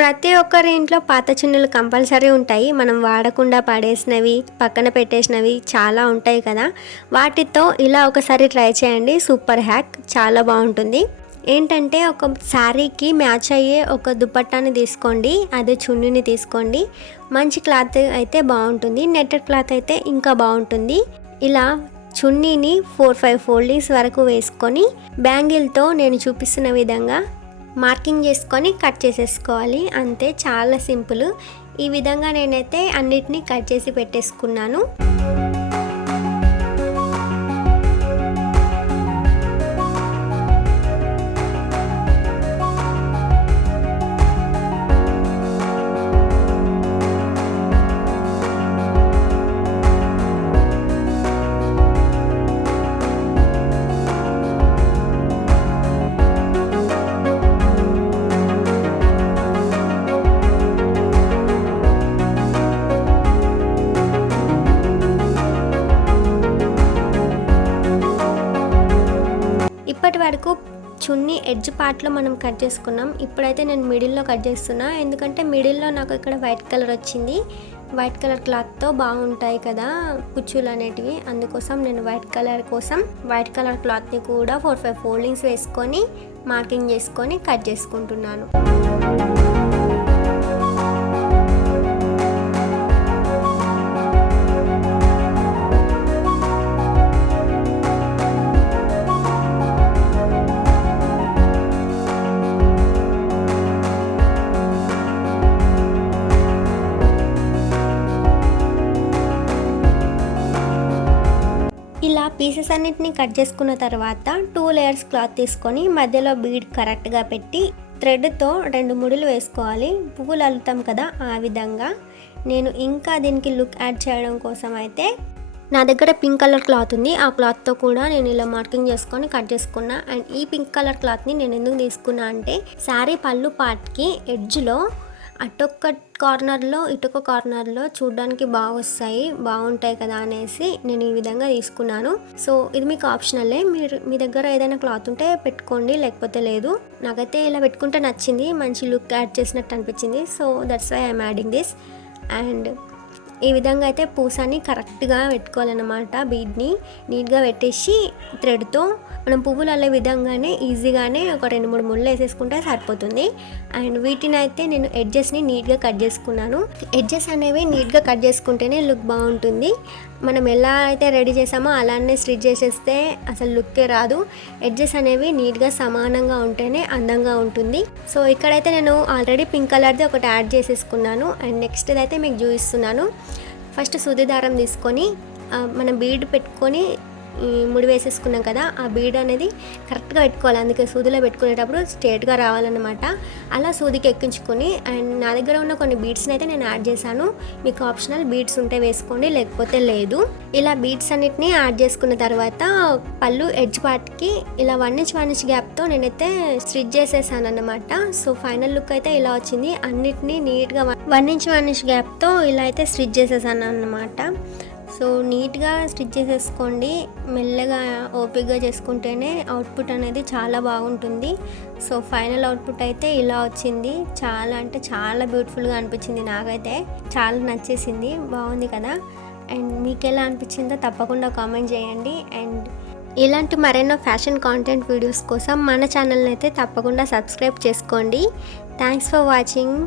ప్రతి ఒక్కరి ఇంట్లో పాత చున్నీలు కంపల్సరీ ఉంటాయి. మనం వాడకుండా పడేసినవి, పక్కన పెట్టేసినవి చాలా ఉంటాయి కదా. వాటితో ఇలా ఒకసారి ట్రై చేయండి. సూపర్ హ్యాక్, చాలా బాగుంటుంది. ఏంటంటే ఒక శారీకి మ్యాచ్ అయ్యే ఒక దుపట్టాని తీసుకోండి, అదే చున్నీని తీసుకోండి. మంచి క్లాత్ అయితే బాగుంటుంది, నెట్టెడ్ క్లాత్ అయితే ఇంకా బాగుంటుంది. ఇలా చున్నీని 4-5 ఫోల్డింగ్స్ వరకు వేసుకొని బ్యాంగిల్తో నేను చూపిస్తున్న విధంగా మార్కింగ్ చేసుకొని కట్ చేసేసుకోవాలి. అంతే, చాలా సింపుల్. ఈ విధంగా నేనైతే అన్నిటినీ కట్ చేసి పెట్టేసుకున్నాను. ఇప్పటి వరకు చున్నీ ఎడ్జ్ పార్ట్లో మనం కట్ చేసుకున్నాం. ఇప్పుడైతే నేను మిడిల్లో కట్ చేస్తున్నా, ఎందుకంటే మిడిల్లో నాకు ఇక్కడ వైట్ కలర్ వచ్చింది. వైట్ కలర్ క్లాత్తో బాగుంటాయి కదా కుచ్చులు అనేటివి, అందుకోసం నేను వైట్ కలర్ క్లాత్ని కూడా 4-5 ఫోల్డింగ్స్ వేసుకొని మార్కింగ్ చేసుకొని కట్ చేసుకుంటున్నాను. ఇలా పీసెస్ అన్నిటిని కట్ చేసుకున్న తర్వాత 2 లేయర్స్ క్లాత్ తీసుకొని మధ్యలో బీడ్ కరెక్ట్గా పెట్టి థ్రెడ్తో 2 ముడులు వేసుకోవాలి. పువ్వులు అల్లుతాం కదా, ఆ విధంగా. నేను ఇంకా దీనికి లుక్ యాడ్ చేయడం కోసం అయితే నా దగ్గర పింక్ కలర్ క్లాత్ ఉంది. ఆ క్లాత్తో కూడా నేను ఇలా మార్కింగ్ చేసుకొని కట్ చేసుకున్నా. అండ్ ఈ పింక్ కలర్ క్లాత్ని నేను ఎందుకు తీసుకున్నా అంటే శారీ పళ్ళు పార్ట్కి ఎడ్జ్లో అటొక్క కార్నర్లో ఇటొక కార్నర్లో చూడడానికి బాగుంటాయి కదా అనేసి నేను ఈ విధంగా తీసుకున్నాను. సో ఇది మీకు ఆప్షనల్లే, మీ దగ్గర ఏదైనా క్లాత్ ఉంటే పెట్టుకోండి, లేకపోతే లేదు. నాకైతే ఇలా పెట్టుకుంటే నచ్చింది, మంచి లుక్ యాడ్ చేసినట్టు అనిపించింది. So that's why I'm adding this. And ఈ విధంగా అయితే పూసాన్ని కరెక్ట్గా పెట్టుకోవాలన్నమాట. బీడ్ని నీట్గా పెట్టేసి థ్రెడ్తో మనం పువ్వులు అల్లే విధంగానే ఈజీగానే ఒక 2-3 ముళ్ళు వేసేసుకుంటే సరిపోతుంది. అండ్ వీటిని అయితే నేను ఎడ్జెస్ని నీట్గా కట్ చేసుకున్నాను. ఎడ్జెస్ అనేవి నీట్గా కట్ చేసుకుంటేనే లుక్ బాగుంటుంది. మనం ఎలా అయితే రెడీ చేసామో అలానే స్టిచ్ చేసేస్తే అసలు లుక్కే రాదు. ఎడ్జెస్ అనేవి నీట్గా సమానంగా ఉంటేనే అందంగా ఉంటుంది. సో ఇక్కడైతే నేను ఆల్రెడీ పింక్ కలర్ది ఒకటి యాడ్ చేసేసుకున్నాను. అండ్ నెక్స్ట్ అయితే మీకు చూపిస్తున్నాను. ఫస్ట్ సూది దారం తీసుకొని మనం బీడ్ పెట్టుకొని ముడి వేసేసుకున్నాం కదా, ఆ బీడ్ అనేది కరెక్ట్గా పెట్టుకోవాలి. అందుకే సూదిలో పెట్టుకునేటప్పుడు స్ట్రేట్గా రావాలన్నమాట. అలా సూదికి ఎక్కించుకొని అండ్ నా దగ్గర ఉన్న కొన్ని బీడ్స్ని అయితే నేను యాడ్ చేశాను. మీకు ఆప్షనల్ బీడ్స్ ఉంటే వేసుకోండి, లేకపోతే లేదు. ఇలా బీడ్స్ అన్నిటిని యాడ్ చేసుకున్న తర్వాత పళ్ళు ఎడ్జ్ పార్ట్కి ఇలా 1 ఇంచ్ 1 ఇంచ్ గ్యాప్తో నేనైతే స్టిచ్ చేసేసాను అన్నమాట. సో ఫైనల్ లుక్ అయితే ఇలా వచ్చింది. అన్నిటినీ నీట్గా 1 ఇంచ్ 1 ఇంచ్ గ్యాప్తో ఇలా అయితే స్టిచ్ చేసేసాను అన్నమాట. సో నీట్గా స్టిచ్ చేసేసుకోండి, మెల్లగా ఓపికగా చేసుకుంటేనే అవుట్పుట్ అనేది చాలా బాగుంటుంది. సో ఫైనల్ అవుట్పుట్ అయితే ఇలా వచ్చింది. చాలా అంటే చాలా బ్యూటిఫుల్గా అనిపించింది, నాకైతే చాలా నచ్చేసింది. బాగుంది కదా. అండ్ మీకు ఎలా అనిపించిందో తప్పకుండా కామెంట్ చేయండి. అండ్ ఇలాంటి మరెన్నో ఫ్యాషన్ కాంటెంట్ వీడియోస్ కోసం మన ఛానల్ని అయితే తప్పకుండా సబ్స్క్రైబ్ చేసుకోండి. Thanks for watching.